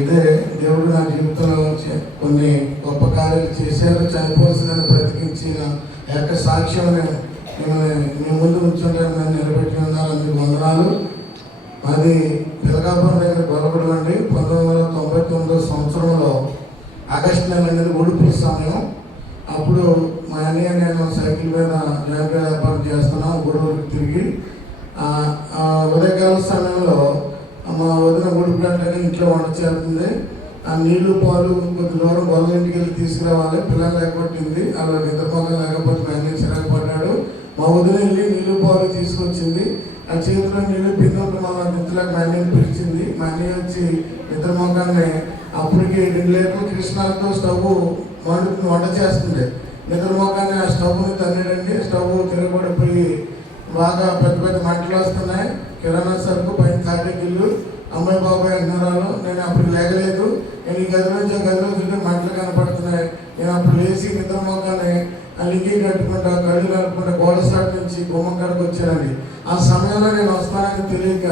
అయితే దేవుడు నా జీవితంలో కొన్ని గొప్ప కార్యాలు చేశారు. చనిపోవాల్సిన బ్రతికించిన యొక్క సాక్ష్యం మీ ముందు ఉంచుంటాను. నన్ను నిలబెట్టి ఉన్నారు. అందుకు వందనాలు. అది పిలకాపురం దగ్గర గొలగడం అండి. 1999 సంవత్సరంలో ఆగస్టు నెల అనేది ఉడుపుల సమయం. అప్పుడు మా అన్నయ్య నేను సైకిల్ మీద జాగ్రత్త వ్యాపారం చేస్తున్నాం. గొడవకి తిరిగి ఉదయకాల సమయంలో మా వదిన ఉడుపులంటే ఇంట్లో వంట చేస్తుంది. ఆ నీళ్లు పాలు కొద్ది దూరం గొల్ల ఇంటికి వెళ్ళి తీసుకురావాలి. పిల్లలు లేకపోతుంది. అలా నిద్రపోక లేకపోతే మా అన్నయ్య చిరగపడ్డాడు. మా వదిన వెళ్ళి నీళ్లు పాలు తీసుకొచ్చింది. ఆ చేతిలో నీళ్ళు బిందువులు మా నిద్రలకు మా అన్నయ్యని పిలిచింది. మా అన్నయ్య వచ్చి నిద్రమోకాన్ని అప్పటికి 2 లీటర్ల కృష్ణాలతో స్టవ్ వంట చేస్తుంది. నిద్రమోకాన్ని ఆ స్టవ్ని తన్నాడండి. స్టవ్ తిరగబడిపోయి బాగా పెద్ద పెద్ద మంటలు వస్తున్నాయి. కిరాణా సరుకు పైన తాటగిల్లు అమ్మాయి బాబాయ్ అంటున్నారు. నేను అప్పుడు లేగలేదు. నేను ఈ గది నుంచి ఆ గదిలో చూస్తే మంటలు కనపడుతున్నాయి. నేను అప్పుడు లేచి నిద్రమోకాన్ని ఆ లింగి కట్టుకుంటా కళ్ళు కట్టుకుంటా గోడ సాట్ నుంచి గుమ్మం కాడికి వచ్చానండి. ఆ సమయంలో నేను వస్తానని తెలియక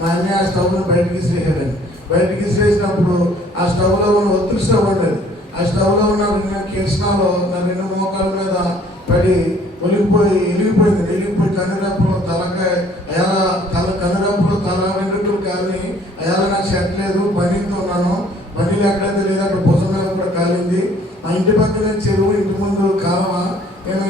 మా అన్నయ్య ఆ స్టవ్ని బయటకి విసిరేసాడండి. బయటకి విసిరేసినప్పుడు ఆ స్టవ్లో ఉన్న ఒత్తిడి స్టవ్ ఉండేది. ఆ స్టవ్లో ఉన్న కిరసనాలో నా 2 మోకాల మీద పడి వెలిగిపోయింది. కనురెప్పలు తలకాయ అయాల కనురెప్పలు తల వెంట్రుకలు కానీ అయాల నాకు షర్ట్ లేదు. బనీతో ఉన్నాను. బనీలు ఎక్కడైతే లేదు అక్కడ భుజం మీద కూడా కాలింది. మా ఇంటి పక్కన చెరువు, ఇంటి ముందు కాలువ. నేను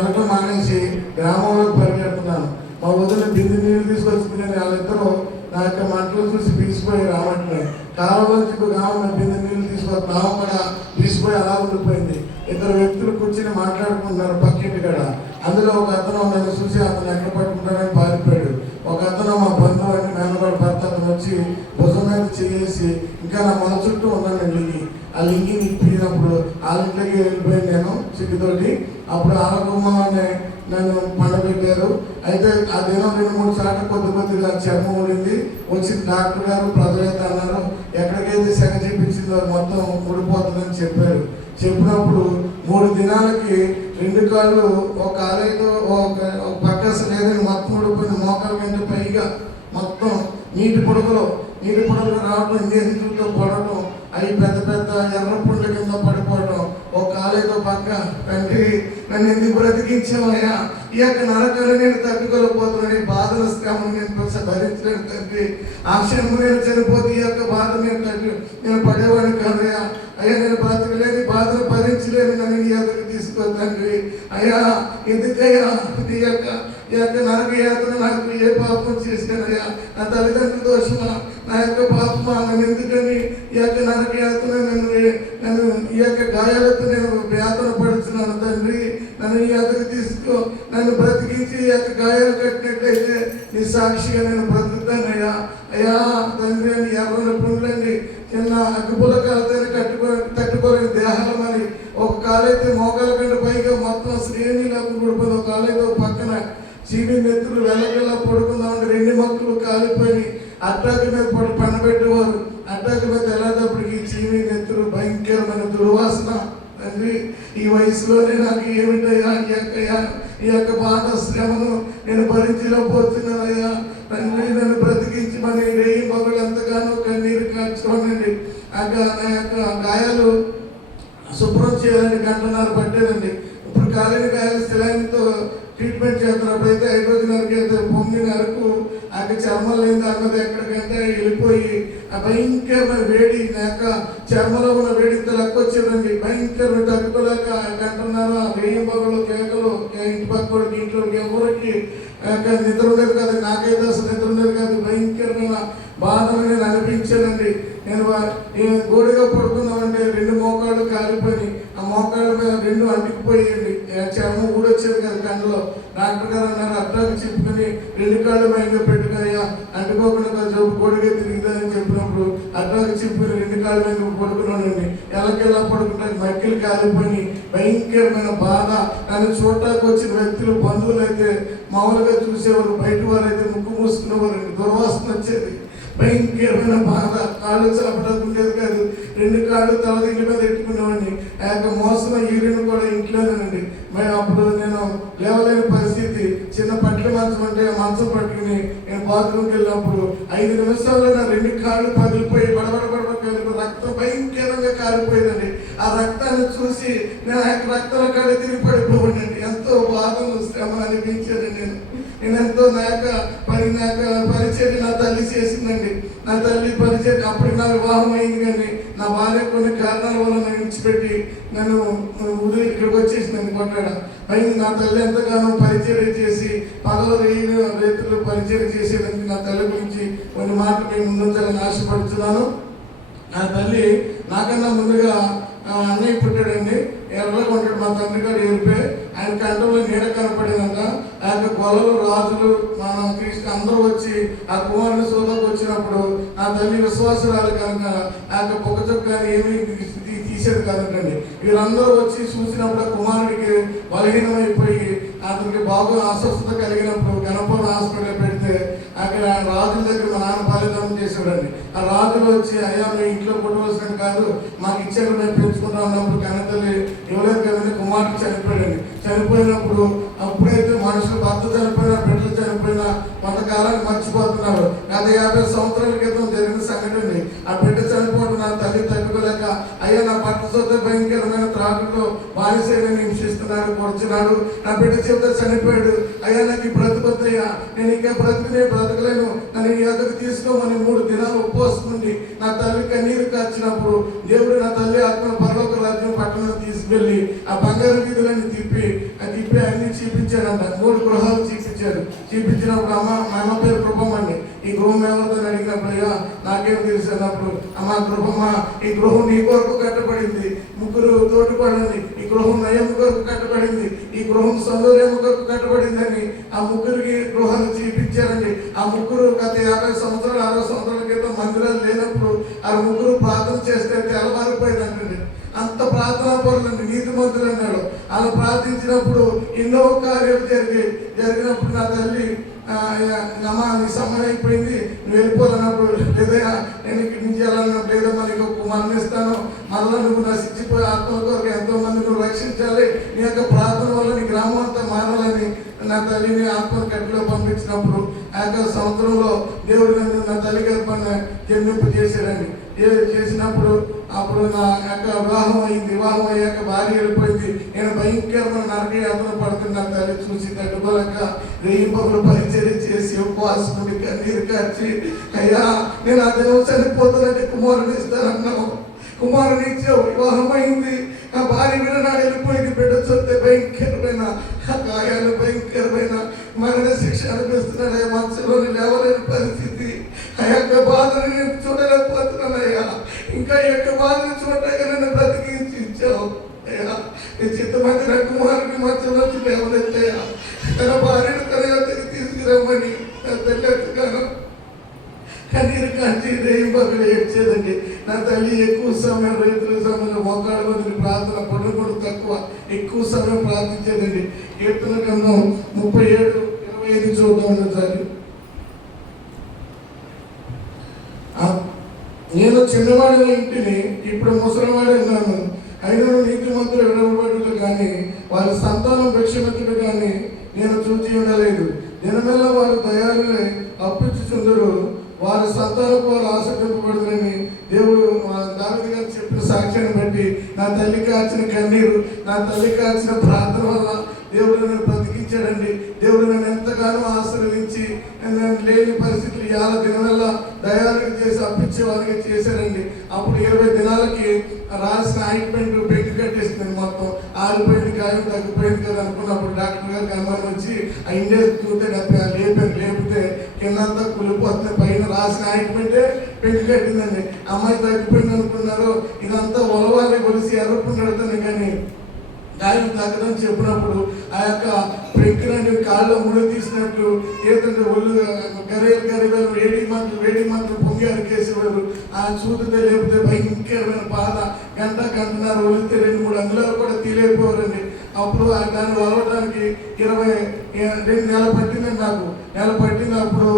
అనటం మానేసి గ్రామంలోకి పరిగెడుతున్నాను. మా వదిన బిందు నీళ్ళు తీసుకొచ్చింది. కానీ వాళ్ళిద్దరూ నా యొక్క మంటలు చూసి పీసిపోయి రావట్లేదు. కాలంలోంచి గ్రామం బిందు నీళ్ళు తీసుకొచ్చి గ్రామం కూడా పీసిపోయి అలా ఉండిపోయింది. 2 వ్యక్తులు కూర్చొని మాట్లాడుకుంటున్నారు పక్కింటి కాడ. అందులో ఒక అతను నన్ను చూసి అతను ఎక్కడ పట్టుకుంటానని పారిపోయాడు. ఒక అతను మా బంధువు అని మేనగోడు భర్త అతను వచ్చి భుజం మీద చేసి ఇంకా నా మన చుట్టూ ఉన్నాను లింగి. ఆ లింగిని ఇప్పినప్పుడు వాళ్ళ ఇంట్లోకి వెళ్ళిపోయాను నేను సిగ్గుతోటి. అప్పుడు వాళ్ళ గుమ్మాన్ని నన్ను పండబెట్టారు. అయితే ఆ దినం 2-3 సార్లు కొద్దిగా చర్మం ఊడింది. వచ్చిన డాక్టర్ గారు ప్రజలైతే అన్నారు ఎక్కడికైతే సెగ చూపించిందో మొత్తం ఊడిపోతుందని చెప్పారు. చెప్పినప్పుడు 3 దినాలకి 2 కాళ్ళు ఒక కాలైతే ఒక పక్క లేదని మొత్తం ఊడిపోయింది. మోకాల కంటే పైగా మొత్తం నీటి పొడుగులు రావడం, ఇంజక్షన్తో పడటం, అవి పెద్ద పెద్ద ఎర్ర పుండ్ల కింద పడిపోవడం. ఒక కాలేదో పక్క తండ్రి నన్ను ఎందుకు బ్రతికించామయ్యా, ఈ యొక్క నరకాన్ని నేను తట్టుకోలేకపోతున్నాను, ఈ బాధల శ్రమను నేను భరించలేను తండ్రి. ఆ క్షణం నేను చనిపోతే ఈ యొక్క బాధ నేను పడేవాడిని కాదయ్యా. అయ్యా నేను బ్రతకలేని బాధను భరించలేని నన్ను నీ యొక్కకి తీసుకో తండ్రి. అయ్యా ఎందుకయ్యా ఈ యొక్క నరక యాత్ర నాకు ఏ పాపం చేశానయ్యా, నా తల్లిదండ్రుల దోషమా, నా యొక్క పాపమా, నన్ను ఎందుకని ఈ యొక్క నరక యాత్ర నన్ను ఈ యొక్క గాయాలతో నేను యాతన పడుతున్నాను తండ్రి. నన్ను ఈ యాత్రకు తీసుకో, నన్ను బ్రతికించి ఈ యొక్క గాయాలు కట్టినట్లయితే నీ సాక్షిగా నేను బ్రతుకుతానయ్యా. అయ్యా తండ్రి అని ఎర్రని పుండ్లండి చిన్న అగ్గిపులకాలతో తట్టుకోలేని దేహాలు. మరి ఒక కాలైతే మోకాల కంటే పైగా మొత్తం శ్రేణిలకు పడిపోయింది. ఒక కాలైతే పక్కన చీని నెత్తులు వెళ్ళగల్లా పడుకుందామంటే 2 మొక్కలు కాలిపోయి అట్టాకి మీద పండబెట్టేవారు. అట్టాకి మీద వెళ్ళేటప్పటికి చీని నెత్తులు భయంకరమైన దుర్వాసన. తండ్రి ఈ వయసులోనే నాకు ఏమిటయ్యా ఈ యొక్క బాధ శ్రమను నేను భరించలేకపోతున్నానయ్యా. తండ్రి నన్ను బ్రతికించి మన రేయి మగలు ఎంతగానో కన్నీరు కార్చుకోనండి. నా యొక్క గాయాలు శుభ్రం చేయాలని 1.5 గంటలు పట్టేదండి. ఇప్పుడు కాలేని గాయాలు స్థిరాయితో ట్రీట్మెంట్ చేస్తున్నప్పుడైతే 5 రోజులకి అయితే పొంగిన వరకు ఆ చర్మం లేని అన్నది ఎక్కడికంటే వెళ్ళిపోయి ఆ భయంకరమైన వేడి నా యొక్క చర్మలో ఉన్న వేడితో లెక్క వచ్చేదండి. భయంకరమైన తట్టుకోలేక 1.5 గంటలు వేయి మగలు కేకలు ఇంటి పక్కడికి ఇంట్లో ఎవరికి నిద్ర ఉండేది కాదు. నాకైతే అసలు నిద్ర ఉండేది కాదు. భయంకరమైన బాధను నేను అనిపించానండి. నేను గోడిగా పడుకున్నామంటే 2 మోకాళ్ళు కాలిపోయి ఆ మోకాళ్ళ మీద 2 అంటుకుపోయండి. చర్మం ఊడొచ్చేది కదా కన్నులో. డాక్టర్ గారు అన్నారు అట్టాకి చెప్పుకొని 2 కాళ్ళు మైండ్లో పెట్టుకుని అంటుకోకుండా జబ్బు గోడిగా తిరిగిద్దని చెప్పినప్పుడు అట్టాకి చెప్పుకొని 2 కాళ్ళ మీద పడుకున్నానండి. ఎలాకెలా పడుకుంటానికి మక్కిలు కాలిపోయి భయంకరమైన బాధ. నన్ను చూడటానికి వచ్చిన వ్యక్తులు బంధువులు అయితే మామూలుగా చూసేవారు, బయట వారు అయితే ముక్కు మూసుకునేవారండి. దుర్వాసన వచ్చేది. భయంకరమైన బాధ. కాళ్ళు చలపడానికి ఉండేది కాదు. 2 కాళ్ళు తల దిండి మీద పెట్టుకునేవాడిని. ఆ యొక్క మోసం ఈరిని కూడా ఇంట్లోనేనండి. మరి అప్పుడు నేను లేవలేని పరిస్థితి. చిన్న పట్ల మంచం అంటే మంచం పట్టుకుని నేను బాత్రూమ్కి వెళ్ళినప్పుడు 5 నిమిషాల్లో నా 2 కాళ్ళు పగిలిపోయి బడబడ కారిపోయిందండి. ఆ రక్తాన్ని చూసి నేను ఆ యొక్క రక్తం కాడ తిరిగి పడిపోయిందండి. ఎంతో బాధను శ్రమ అనిపించానండి. నేను ఎంతో నా యొక్క పరిచర్య నా తల్లి చేసిందండి. నా తల్లి పరిచర్య అప్పటికి నా వివాహం అయింది, కానీ నా భార్య కొన్ని కారణాల వల్ల నన్ను విడిచిపెట్టి నన్ను ఇక్కడికి వచ్చేసిందండి. కొట్టాడ అయింది. నా తల్లి ఎంతగానో పరిచర్య చేసి పగలు రైతులు పరిచర్య చేసేదానికి నా తల్లి గురించి కొన్ని మాటలు మేము ముందుంచాలని ఆశపడుతున్నాను. నా తల్లి నాకన్నా ముందుగా అన్నయ్య పుట్టాడండి. ఎర్రగా ఉంటాడు. మా తండ్రి గారు ఎరిపే. ఆయన కంటంలో నీడ కనపడిందంట. ఆ యొక్క గొలలు రాజులు మన క్రీస్తు అందరూ వచ్చి ఆ కుమారుని సోదకు వచ్చినప్పుడు ఆ తల్లి విశ్వాసరాలు కనుక ఆ యొక్క పొగ చొక్కాని ఏమీ తీసేది కాదంటండి. వీళ్ళందరూ వచ్చి చూసినప్పుడు ఆ కుమారుడికి బలహీనమైపోయి అతనికి బాగా అస్వస్థత కలిగినప్పుడు గణపూర్ హాస్పిటల్ పెడితే అక్కడ రాజుల దగ్గర మా నాన్న బలిదానం చేసేవాడండి. ఆ రాజులు వచ్చి అయ్యా మీ ఇంట్లో పుట్టవలసిన కాదు, మాకు ఇచ్చారు, మేము పెంచుకుంటా ఉన్నప్పుడు కన్నతల్లి ఇవ్వలేదు కదండి. కుమారుడు చనిపోయాడండి. చనిపోయినప్పుడు అప్పుడైతే మనుషులు భర్త చనిపోయినా బిడ్డలు చనిపోయినా కొంతకాలానికి మర్చిపోతున్నారు. గత 50 సంవత్సరాల క్రితం జరిగిన సంఘటన. ఆ బిడ్డ చనిపోవడం నా తల్లి తట్టుకోలేక అయ్యా నా భర్త సొంత భయంకరమైన త్రాగులో బానిసైన హింసిస్తున్నాడు, కొడుచున్నాడు, నా బిడ్డ చెబితే చనిపోయాడు, అయ్యా నాకు ఈ బ్రతుకొద్దయ్యా, నేను ఇంకా బ్రతకలేను, నన్ను ఈ ఎదుగు తీసుకోమని 3 దినాలు ఉపవాసం ఉండి నా తల్లి కన్నీరు కార్చినప్పుడు దేవుడు నా తల్లి ఆత్మ పరలోక రాజ్యం పట్టణం తీసుకెళ్ళి ఆ బంగారు వీధులన్నీ తిప్పి అన్ని చూపించాడంట. 3 గృహాలు చూపించారు. చూపించినప్పుడు మా అమ్మ పేరు కృపమ్మండి. ఈ గృహం ఎవరితో అడిగినప్పుడు అయ్యా నాకేం తెలుసు అన్నప్పుడు అమ్మ కృపమ్మ ఈ గృహం నీ కొరకు కట్టబడింది, 3 తోటిపడండి, ఈ గృహం నయం కొరకు కట్టబడింది, ఈ గృహం సౌందర్యం కొరకు కట్టబడిందని ఆ 3కి గృహాలు చూపించారండి. ఆ 3 గత 50 సంవత్సరాలు 60 సంవత్సరాల క్రితం మందిరాలు లేనప్పుడు ఆ 3 ప్రార్థన చేస్తే తెల్లవారిపోయిందంటండి. అంత ప్రార్థనా పరులండి, నీతి మంత్రులు అన్నాడు. అలా ప్రార్థించినప్పుడు ఎన్నో కార్యాలు జరిగినప్పుడు నా తల్లి అమ్మా నీ సమయం అయిపోయింది, నువ్వు వెళ్ళిపోవాలన్నప్పుడు లేదా నేను ఇక్కడి నుంచి వెళ్ళాలన్నప్పుడు లేదా మనకి మరణిస్తాను, మళ్ళీ నువ్వు నశించిపోయే ఆత్మల కొరకు ఎంతో మంది నువ్వు రక్షించాలి, నీ యొక్క ప్రార్థన వల్ల నీ గ్రామం అంతా మారాలని నా తల్లిని ఆత్మను కట్టిలో పంపించినప్పుడు ఆ యొక్క సంవత్సరంలో దేవుడు నన్ను నా తల్లి గర్భాన్ని జన్మింపు చేశాడండి. చేసినప్పుడు అప్పుడు నా యొక్క వివాహం అయింది. వివాహం అయ్యాక భార్య వెళ్ళిపోయింది. నేను భయంకరమైన నరక యాతన పడుతున్న నా తల్లి చూసి తట్టుకోలేక రేయింపకులు పరిచర్య చేసి ఉపవాసం కన్నీరు కార్చి అయ్యా నేను ఆ దినం చనిపోతానంటే కుమారుని ఇస్తానన్నావు, కుమారుని ఇచ్చావు, వివాహం అయింది, నా భార్య విననాడు వెళ్ళిపోయింది, బిడ్డ చూస్తే భయంకరమైన గాయాలు భయంకరమైన మరణ శిక్ష అనిపిస్తున్నాడు. ఆ మనసులో లేవలేని పరిస్థితి, ఆ యొక్క బాధను నేను చూడలేకపోతున్నానయ్యా, ఇంకా ఈ యొక్క బాధను చూడగా నన్ను బ్రతికించి ఇచ్చావు అయ్యా, నీ చిత్తమంది నా కుమారుని మధ్యలో లేవనెత్తయ్యా, తన భార్యను తన యొక్కకి తీసుకురమ్మని నా తల్లి ఎంతగానో కన్నీరు కాంచి రేయి పక్కన ఏడ్చేదండి. నా తల్లి ఎక్కువ సమయం రైతుల సమయంలో మోకాళ్ళ మందిని ప్రార్థన పడుకోవడం తక్కువ, ఎక్కువ సమయం ప్రార్థించేదండి. కీర్తన గ్రంథం 37:25 చూద్దాం ఒకసారి. నేను చిన్నవాడిన ఇంటిని ఇప్పుడు ముసలివాడి ఉన్నాను, అయినా నీతి మంత్రులు విడవబడులు కానీ వారి సంతానం భిక్షమెత్తుడు కానీ నేను చూచి ఉండలేదు. దినమెల్ల వారు దయాలునే అప్పించుచుందరు, వారి సంతానపు వారు ఆశింపబడుతుందని దేవుడు దావీదు గారు చెప్పిన సాక్ష్యాన్ని బట్టి నా తల్లి కాచిన కన్నీరు, నా తల్లి కాచిన ప్రార్థన వల్ల దేవుడు నన్ను బ్రతికించాడండి. దేవుడు నన్ను ఎంతగానో ఆశీర్వదించి నేను లేని పరిస్థితులు ఇవాళ దినవల్ల దయాలుగా చేసి అప్పించే వారికి చేశారండి. అప్పుడు 20 దినాలకి రాసిన ఆయింట్మెంట్ పెంకు కట్టేసిందండి. మొత్తం ఆరిపోయింది, గాయం తగ్గిపోయింది కదా అనుకున్నప్పుడు డాక్టర్ గారు కనుమని వచ్చి ఆ ఇండియా చూస్తే లేపితే కిందంతా కులిపోతుంది, పైన రాసిన ఆయింట్మెంటే పెంకు కట్టిందండి. అమ్మాయి తగ్గిపోయింది అనుకున్నారు, ఇదంతా ఒలవాలి కొలిసి ఎర్రపు పెడుతుంది కానీ గాయం తగ్గదని చెప్పినప్పుడు ఆ యొక్క పెంకునండి కాళ్ళు ముడి తీసినట్టు ఏదంటే ఒళ్ళు గరేలు వేడి మంటలు పొంగి అరికేసేవారు. ఆ చూదితే లేకపోతే భయంకరమైన బాధ, గంటన్నర ఒలితే 2-3 అంగుళాలు కూడా తీలేకపోవారండి. అప్పుడు దాన్ని వలవడానికి 22 నెల పట్టిందండి. నాకు నెల పట్టినప్పుడు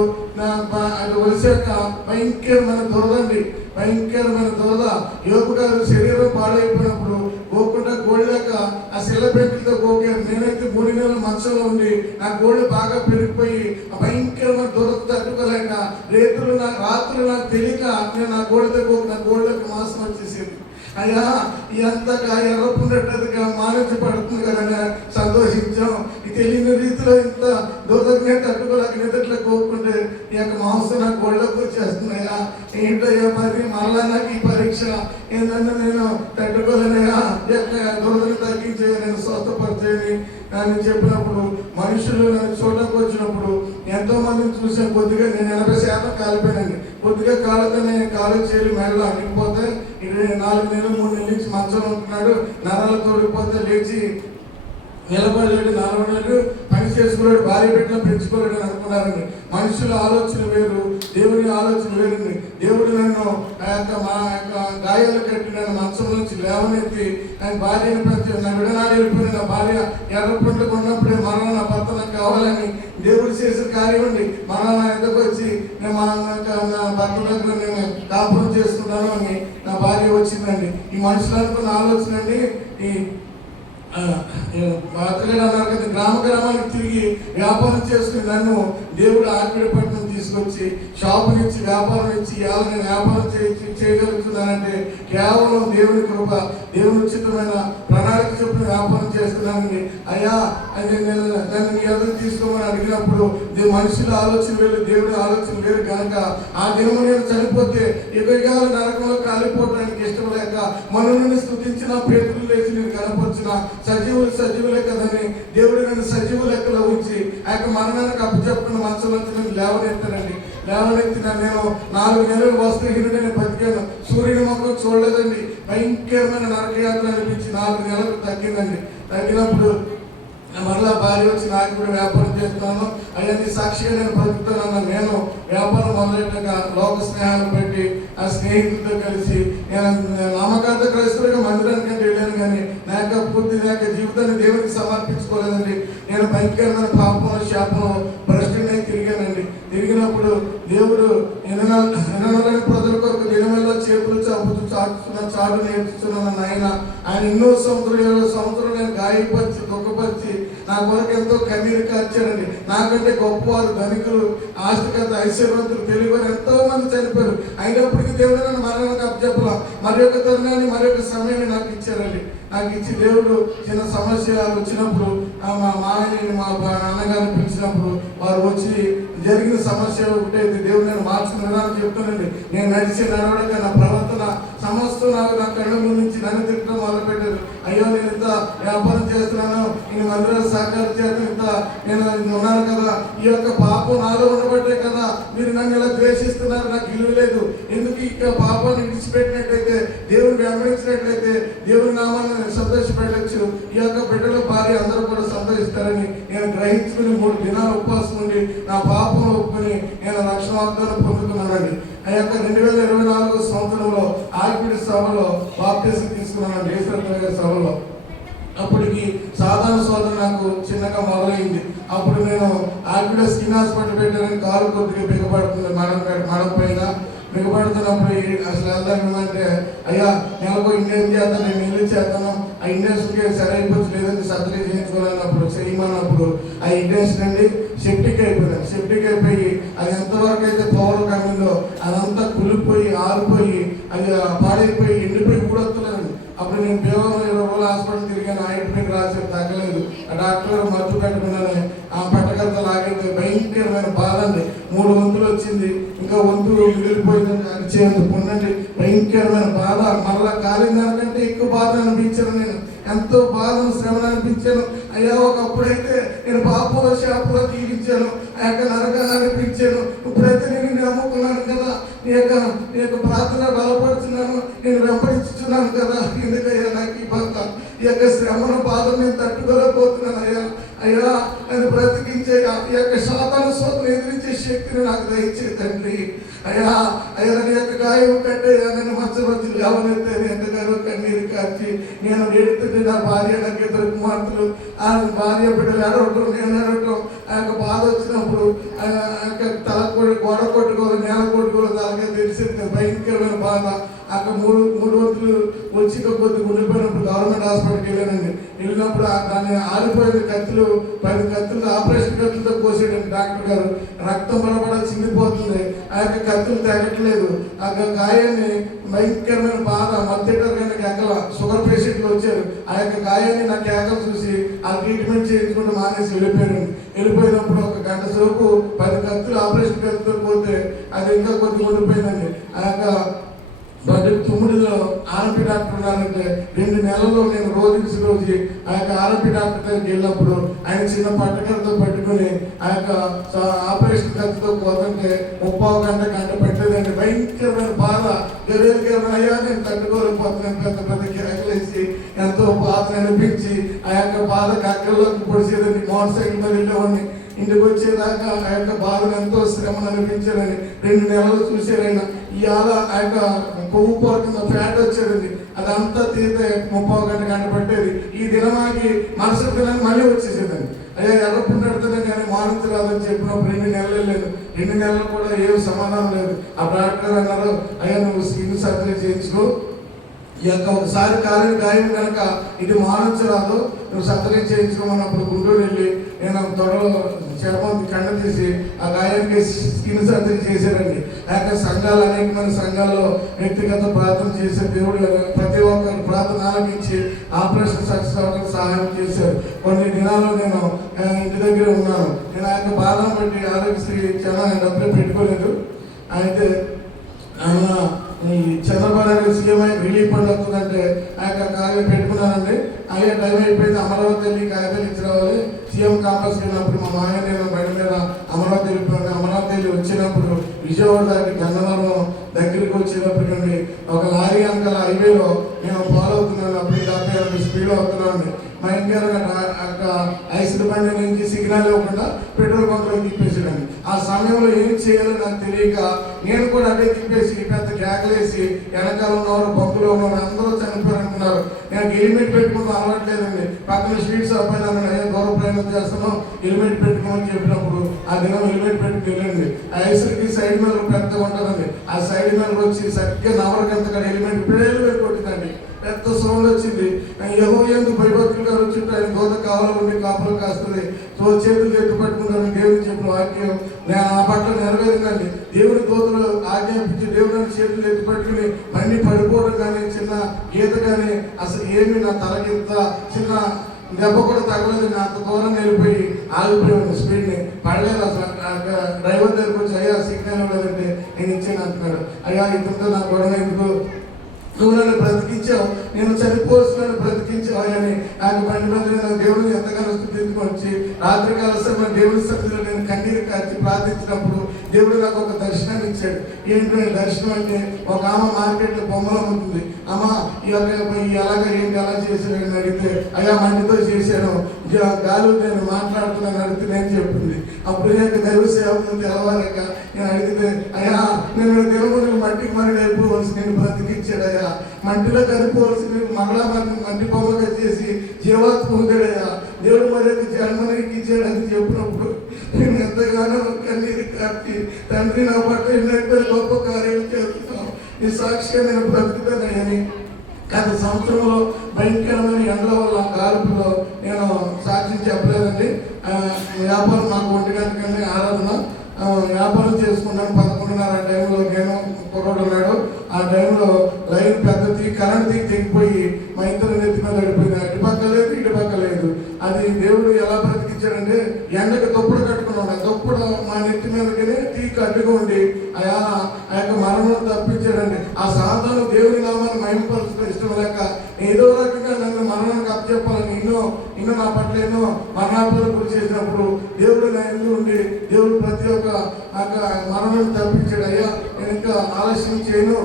అది ఒలిసాక భయంకరమైన దురదండి, భయంకరమైన దురద. యోగు గారు శరీరం పాడైపోయినప్పుడు గోకుండా గోళ్ళక ఆ శిల పెంకులతో గోకారు. నేనైతే 3 నెలల మంచంలో ఉండి నా గోళ్ళు బాగా పెరిగిపోయి ఆ భయంకరమైన దురద తట్టుకోలేక రాత్రులు నాకు తెలియక నేను నా గోళ్ళతో గోకి నా గోళ్ళకి మాసం వచ్చేసేది. అయ్యా ఎంతగా ఎర్రపుండేటట్టుగా మానించబడుతుంది కదన్నా సంతోషించాం. ఈ తెలియని రీతిలో ఇంత దుర్దగ్నే తట్టుకోలేక నిద్రలో కోరుకుంటే ఈ యొక్క మాంసం నాకు ఒళ్ళకు వచ్చేస్తున్నాయా, ఏంటయ్యా మరి మరలా నాకు ఈ పరీక్ష ఏంటంటే నేను తట్టుకోలేనయా, ఈ యొక్క దురదను తగ్గించే నేను స్వస్థపరిచేని అని చెప్పినప్పుడు మనుషులు నన్ను చూడడానికి వచ్చినప్పుడు ఎంతో మందిని చూసాను. కొద్దిగా నేను 80% కాలిపోయానండి. కొద్దిగా కాళ్ళతో నేను కాలు చేయాలి మెడలో అడిగిపోతే 4 నెలలు 3 నెలల నుంచి మంచంలో ఉంటున్నాడు. నరాలు తోడిపోతే లేచి నిలబడలేడు, 40 నెలలు పని చేసుకోలేడు, భార్య పెట్టిన పెంచుకోలేడు అని అనుకున్నారండి. మనుషుల ఆలోచన వేరు, దేవుని ఆలోచన వేరండి. దేవుడు నన్ను మా యొక్క గాయాలు కట్టి నన్ను మంచం నుంచి లేవనెత్తి ఆయన భార్యను పెంచి నా విడనాడు వెళ్ళిపోయిన నా భార్య ఎర్రపుంటకు ఉన్నప్పుడే మరణ నా భర్త నాకు కావాలని దేవుడు చేసిన కార్యం అండి. మరణ నా ఎద్దకు వచ్చి నేను నా భర్త దగ్గర నేను కాపురం చేసుకున్నాను అని నా భార్య వచ్చిందండి. ఈ మనుషులు అనుకున్న ఆలోచన అండి. ఈ అతగాడు అన్నారు కదా, గ్రామానికి తిరిగి వ్యాపారం చేసుకుని నన్ను దేవుడు ఆర్పిడపట్నం తీసుకొచ్చి షాపునిచ్చి వ్యాపారం ఇచ్చి ఇలా నేను వ్యాపారం చేయగలుగుతున్నానంటే కేవలం దేవుని కృప, దేవుని ఉచితమైన ప్రణాళిక చొప్పున వ్యాపారం చేస్తున్నానండి. అయ్యా అది నన్ను మీ ఎదురు తీసుకోమని అడిగినప్పుడు మనుషుల ఆలోచన వేరు, దేవుడి ఆలోచన వేరు కనుక ఆ దినము నేను చనిపోతే యుగాల నరకంలో కాలిపోవడానికి ఇష్టం లేక మనల్ని స్తుతించిన పేతులు లేచి నేను కనపరిచిన సజీవులే కదని దేవుడు నన్ను సజీవ లెక్కలో ఉంచి ఆ యొక్క మరణానికి అప్పచెప్పుకున్న మనసులో లేవనెత్తానండి. లేవనెత్తిన నేను 4 నెలలు వస్త్రహీనుడని బతికాను. సూర్యుని ముఖం చూడలేదండి. భయంకరమైన నరకయాత్ర అనిపించి 4 నెలలకు తగ్గిందండి. తగ్గినప్పుడు మరలా భార్య వచ్చి నాకు కూడా వ్యాపారం చేస్తాను అవన్నీ సాక్షిగా నేను బ్రతుకుతానన్న నేను వ్యాపారం మొదలెట్టగా లోక స్నేహాలు పెట్టి ఆ స్నేహితులతో కలిసి నేను నామకార్థ క్రైస్తవుడిగా మందిరానికి వెళ్ళాను. కానీ నా యొక్క పూర్తి నా యొక్క జీవితాన్ని దేవునికి సమర్పించుకోలేదండి. నేను భయంకరమైన పాపంలో శాపంలో భ్రష్టుడిని తిరిగానండి. తిరిగినప్పుడు దేవుడు ఎన్నెలని ప్రజల కొరకు దినమెల్లా చేతులు చాటు నేర్చుతున్నాను ఆయన. ఆయన ఎన్నో సంవత్సరం 20 సంవత్సరాలు నేను గాయపరిచి దుఃఖపరిచి నా కొరకు ఎంతో కన్నీరు కార్చారండి. నాకంటే గొప్పవారు, ధనికులు, ఆస్తికత, ఐశ్వర్యవంతులు, తెలుగువారు ఎంతో మంది చనిపోయారు. అయినప్పటికీ దేవుడు నన్ను మరణానికి అప్పచెప్పలా. మరి యొక్క తరుణాన్ని మరి యొక్క సమయాన్ని నాకు ఇచ్చారండి. నాకు ఇచ్చి దేవుడు చిన్న సమస్య వచ్చినప్పుడు మా మామయ్యని మా నాన్నగారిని పిలిచినప్పుడు వారు వచ్చి జరిగిన సమస్య ఒకటైతే దేవుడు నేను మార్చుకున్న విధానం చెప్తానండి. నేను నడిచే నడవడక నా ప్రవర్తన సమస్తం నా కళ్ళ నుంచి నన్ను తిట్టడం మొదలుపెట్టారు. అయ్యో నేను ఇంత వ్యాపారం చేస్తున్నాను, నేను మందిరాలు సహకారం చేస్తాను, ఇంత నేను ఉన్నాను కదా, ఈ యొక్క పాపం నాలో ఉండబట్టే కదా మీరు నన్ను ఇలా ద్వేషిస్తున్నారు, నాకు విలువ లేదు. ఎందుకు ఇక పాపాన్ని విడిచిపెట్టినట్లయితే దేవుని వెంబడించినట్లయితే దేవుని నామాన్ని సంతోషపెట్టచ్చు. ఈ యొక్క బిడ్డల భార్య అందరూ కూడా సంతోషిస్తారని నేను గ్రహించుకుని 3 దినాలు ఉపవాసం ఉండి నా పాపంలో ఒప్పుకొని నేను రక్షణ వాగ్దానం పొందుకున్నానండి. ఆ యొక్క 2024 సంవత్సరంలో ఆర్పిడి సభలో బాప్టిజం తీసుకున్నానండి, ఈశ్వర సభలో. అప్పటికి సాధారణ సోదరు నాకు చిన్నగా మొదలైంది. అప్పుడు నేను ఆర్పిడ స్కిన్ హాస్పిటల్ పెట్టానని కాలు కొద్దిగా బిగపడుతుంది, మడం పైన బిగపడుతున్నప్పుడు అసలు వెళ్దామంటే అయ్యా నెలకు ఇండియన్ చేస్తాను, నేను ఇల్లు చేస్తాను, ఆ ఇండస్ట్రీకి సరి అయిపోవచ్చు, లేదంటే సర్జరీ చేయించుకోవాలన్నప్పుడు చేయమన్నప్పుడు ఆ ఇండస్ట్రీ అండి సెప్టిక్ అయిపోయింది. సెప్టిక్ అయిపోయి అది ఎంతవరకు అయితే పవర్ కమ్మిందో అదంతా కులిపోయి ఆరిపోయి అది పాడైపోయి ఎండిపోయి కూడా వస్తున్నానండి. అప్పుడు నేను బేగంలో 20 రోజులు హాస్పిటల్ తిరిగాను. ఆయింట్మెంట్ రాసేది తగ్గలేదు. ఆ డాక్టర్ మత్తు పెట్టుకున్నాను. ఆ పట్టకలతో లాగైతే భయంకరమైన బాధ అండి. 3 వంతులు వచ్చింది, ఇంకా వంతు మిగిలిపోయిందని అరిచేందుకు పొందండి. భయంకరమైన బాధ. మరలా కాలిన దానికంటే ఎక్కువ బాధ అనిపించాను. నేను ఎంతో బాధను శ్రమను అనిపించాను. అయ్యా ఒకప్పుడైతే నేను పాపంలో శాపంలో జీవించాను, ఆ యొక్క నరకాన్ని అనిపించాను. ఇప్పుడైతే నేను నమ్ముకున్నాను కదా, నీ యొక్క ప్రార్థన బలపడుతున్నాను, నేను వెంబడించుతున్నాను కదా, ఎందుకయ్యా నాకు ఈ బాధ, ఈ యొక్క శ్రమను బాధను నేను తట్టుకోలేకపోతున్నాను. అయ్యా నేను బ్రతికించే ఈ యొక్క సాతాను శోధన ఎదిరించే శక్తిని నాకు దయచే తండ్రి. అయ్యా నీ యొక్క గాయం కంటే నన్ను మంచి లేవనైతే ఎంతగానో కన్నీరు కార్చి నేను ఏడుతుంటే నా భార్య, నాకు 2 కుమార్తెలు, ఆ భార్య బిడ్డలు ఏడవటం, నేను ఏడవటం, ఆ యొక్క బాధ వచ్చినప్పుడు ఆ యొక్క తల గోడ కొట్టుకోవాలి, నేల కొట్టుకోవాలి, అలాగే తెలిసింది భయంకరమైన బాధ. అక్కడ 3 వంతులు వచ్చి కొద్దిగా ఉండిపోయినప్పుడు గవర్నమెంట్ హాస్పిటల్కి వెళ్ళానండి. వెళ్ళినప్పుడు దాన్ని ఆరిపోయిన కత్తులు 10 కత్తులు ఆపరేషన్ కత్తులతో కోసేయండి డాక్టర్ గారు. రక్తం బలబడ చిందిపోతుంది. ఆ యొక్క కత్తులు తగ్గట్లేదు. ఆ యొక్క గాయాన్ని భయంకరమైన బాధ మధ్యటర్ కానీ కేకల షుగర్ పేషెంట్లు వచ్చారు. ఆ యొక్క గాయాన్ని నా కేకలు చూసి ఆ ట్రీట్మెంట్ చేయించుకుంటూ మానేసి వెళ్ళిపోయినప్పుడు 1 గంట సేపు 10 కత్తులు ఆపరేషన్ కత్తులు పోతే అది ఇంకా కొద్దిగా ఉండిపోయిందండి. ఆ యొక్క తుమ్ముడిలో ఆర్ఎంపీ డాక్టర్ ఉన్నారంటే 2 నెలల్లో నేను రోజు ఆ యొక్క ఆర్ఎంపీ డాక్టర్ దగ్గరికి వెళ్ళినప్పుడు ఆయన చిన్న పట్టకరతో పట్టుకుని ఆ యొక్క ఆపరేషన్ ఖర్చుతో పోతుంటే 30 గంట పెట్టలేదండి. భయంకరమైన బాధ అయ్యా నేను తట్టుకోలేకపోతున్నాను. పెద్ద కేకలేసి ఎంతో బాధను అనిపించి ఆ యొక్క బాధ కక్కల్లోకి పొడిచేదండి. మోటార్ సైకిల్ మీద వెళ్ళేవాడిని. ఇంటికి వచ్చేదాకా ఆ యొక్క బాధను ఎంతో శ్రమను అనిపించారని 2 నెలలు చూశారైనా ఇవాళ ఆ యొక్క కొవ్వు పోరుతున్న ఫ్యాట్ వచ్చేదండి. అదంతా తీరితే 30 గంట పట్టేది. ఈ దినమాకి మరుసటి దినాన్ని మళ్ళీ వచ్చేసేదండి. అయ్యా ఎర్రపుండి పెడుతున్నాం కానీ మారించరాదని చెప్పినప్పుడు 2 నెలలు వెళ్ళలేదు. 2 నెలలు కూడా ఏం సమాధానం లేదు. ఆ డాక్టర్ అన్నారు, అయ్యా నువ్వు స్కిన్ సర్జరీ చేయించుకో, ఈ యొక్క ఒకసారి కాలిన గాయం కనుక ఇది మారించరాదు, నువ్వు సర్జరీ చేయించుకోమన్నప్పుడు గుంటూరు వెళ్ళి నేను త్వరలో చర్మం కండ తీసి ఆ గాయానికి స్కిన్ సర్జరీ చేశారండి. ఆ యొక్క సంఘాలు అనేకమైన సంఘాల్లో వ్యక్తిగత ప్రార్థన చేసే దేవుడు ప్రతి ఒక్కరు ప్రార్థన ఆలకించి ఆపరేషన్ సక్సెస్ అవ్వడానికి సహాయం చేశారు. కొన్ని దినాల్లో నేను ఇంటి దగ్గర ఉన్నాను. నేను ఆ యొక్క బాధను బట్టి ఆరోగ్యశ్రీ చాలా డబ్బులు పెట్టుకోలేదు. అయితే ఆయన ఈ Chandrababu Naidu CM relief fund వస్తుందంటే ఆ యొక్క కాగితం పెట్టుకున్నానండి. అయ్యే టైం అయిపోయింది, అమరావతి వెళ్ళి కాగితాలు ఇచ్చి రావాలి. సీఎం కాంపస్ వెళ్ళినప్పుడు మా మాయ నేను బండి మీద అమరావతి వెళ్ళిపోయాను. అమరావతి వెళ్ళి వచ్చినప్పుడు విజయవాడ దాటి గన్నవరం దగ్గరికి వచ్చేటప్పటికండి ఒక లారీ అంకల హైవేలో నేను ఫాలో అవుతున్నాను. అప్పుడు 70 స్పీడ్ అవుతున్నాను. భయంకరంగా ఐసుల బండి నుంచి సిగ్నల్ ఇవ్వకుండా పెట్రోల్ బంక్లో తిప్పేసాడండి. ఆ సమయంలో ఏం చేయాలో నాకు తెలియక నేను కూడా అదే తిప్పేసి పెద్ద కేకలేసి వెనకాల ఉన్నవారు బంకులో ఉన్నవారు అందరూ చనిపోయారు అనుకున్నారు. నేను హెల్మెట్ పెట్టుకుని అలవాట్లేదండి. పక్కన స్వీట్స్ అబ్బాయి నన్ను అయ్యా దూర ప్రయాణం చేస్తున్నాం హెల్మెట్ పెట్టుకోమని చెప్పినప్పుడు ఆ దినం హెల్మెట్ పెట్టుకుని వెళ్ళండి. ఆ ఐసులకి సైడ్ మీద పెద్దగా ఉంటుందండి. ఆ సైడ్ మీద వచ్చి సరిగ్గా నవరకంత హెల్మెట్ పిల్లలు కొట్టిందండి. పెద్ద సౌండ్ వచ్చింది. యెహోవాయందు భయభక్తులు గారు వచ్చింటే ఆయన దూత కావాలో ఉండి కాపులు కాస్తుంది. సో చేతులు ఎత్తు పట్టుకుంటాను దేవుని చెప్పిన వాక్యం నేను ఆ పట్ల నెరవేరిందండి. దేవుని దూతలు ఆజ్ఞాపించి దేవుని చేతులు ఎత్తు పట్టుకుని మళ్ళీ పడిపోవడం కానీ చిన్న గీత కానీ అసలు ఏమి నా తలకింత చిన్న దెబ్బ కూడా తగలేదు. నా అంత దూరం వెళ్ళిపోయి ఆగిపోయాను. స్పీడ్ని పడలేదు. అసలు డ్రైవర్ దగ్గరకు వచ్చి అయ్యా సిగ్నల్ ఇవ్వలేదంటే నేను ఇచ్చాను అంటున్నాడు. అయ్యా ఇతరుతో నా గొడవ ఎందుకు, నువ్వు నన్ను బ్రతికించావు, నేను చనిపోతున్నాను బ్రతికించావు అని నాకు బండి మీద నేను దేవుడిని ఎంతగానో స్తుతించుకొచ్చి రాత్రికాల సమయంలో దేవుని సన్నిధిలో నేను కన్నీరు కార్చి ప్రార్థించినప్పుడు దేవుడు నాకు ఒక దర్శనాన్ని ఇచ్చాడు. ఏంటంటే దర్శనం అంటే ఒక ఆమె మార్కెట్లో బొమ్మలు ఉంటుంది. అమ్మ ఈ ఎలాగ ఏంటి ఎలా చేశాను అడిగితే అయ్యా మంటితో చేశాను, గాలి నేను మాట్లాడుతున్నాను అడిగితే నేను చెప్పింది. అప్పుడు నేను దైవ సేవకులు తెలవారక నేను అడిగితే అయ్యా నేను దేవుడు మట్టికి మరణ అయిపోవలసి నేను బ్రతికించాడు. అయ్యా మట్టిలో కనిపోవలసి మరలా మట్టి బొమ్మగా చేసి జీవాత్మ ఉందాడయ్యా దేవుడు మరి జన్మనికి ఇచ్చాడని చెప్పినప్పుడు నేను ఎంతగానో కన్నీరు కార్చి తండ్రి నా పట్ల ఎన్నెంత గొప్ప కార్యాలు చేస్తున్నావు, ఈ సాక్షిగా నేను బ్రతుకుతానని. గత సంవత్సరంలో భయంకరమైన ఎండల వల్ల గాలుపులో నేను సాక్ష్యం చెప్పలేదండి. వ్యాపారం నాకు 1 గంట కంటే ఆరాధన వ్యాపారం చేసుకున్నాను. 11:30 ఆ టైంలో నేను కుర్రోడు ఉన్నాడు. ఆ టైంలో లైన్ పెద్దది కరెంట్ తెగిపోయి మా ఇద్దరు నెత్తి మీద పడిపోయింది. అటుపక్క లేదు ఇటుపక్క లేదు. అది దేవుడు ఎలా బ్రతికించాడంటే ఎండకి దుప్పుడు కట్టుకున్నాడు. ఆ దుప్పుడు మా నెత్తి మీదకి తీకి అడ్డుగా ఉండి ఆ యొక్క మరణం తప్పించాడండి. ఆ సాధన దేవుడి నామాన్ని మహిమపరచడం ఇష్టం లేక ఏదో రకంగా నన్ను మరణానికి అప్పచెప్పాలని ఎన్నో నా పట్ల ఎన్నో మరణాలను గురి చేసినప్పుడు దేవుడు నా ఎందుకు ఉండి దేవుడు ప్రతి ఒక్క మరణం తప్పించాడు. అయ్యా నేను ఇంకా ఆలస్యం చేయను,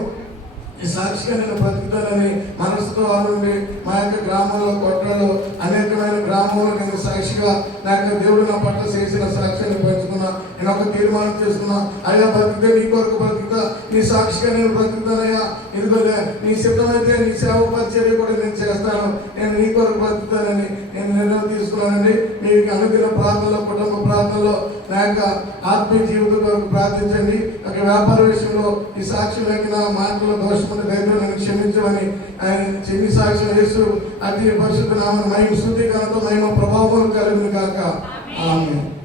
ఈ సాక్షిగా నేను బ్రతుకుతానని మనసుతో నుండి మా యొక్క గ్రామంలో కొట్టాలో అనేకమైన గ్రామంలో నేను సాక్షిగా నా యొక్క దేవుడు నా పట్ల చేసిన సాక్ష్యాన్ని పంచుకున్నా. నేను ఒక తీర్మానం చేసుకున్నా, అయ్యా బ్రతికితే నీ కొరకు బ్రతుకుతా, నీ సాక్షిగా నేను బ్రతుకుతానయ్యా. ఇదిగో నీ సిద్ధమైతే నీ సేవ పరిచర్య కూడా నేను చేస్తాను, నేను నీ కొరకు బ్రతుకుతానని నేను నిర్ణయం తీసుకున్నానండి. మీకు అనుదిన ప్రార్థనలో, కుటుంబ ప్రార్థనలో నా యొక్క ఆత్మీయ జీవితం కొరకు ప్రార్థించండి. ఒక వ్యాపార విషయంలో ఈ సాక్ష్యం లేక మాటలో దోషముంటే దైవం నన్ను క్షమించమని ఆయన చిన్ని సాక్ష్యం యేసు అతి పరిశుద్ధ నామమున మహిమ స్తుతి ఘనత మహిమ ప్రభావం కలుగును గాక. ఆమేన్.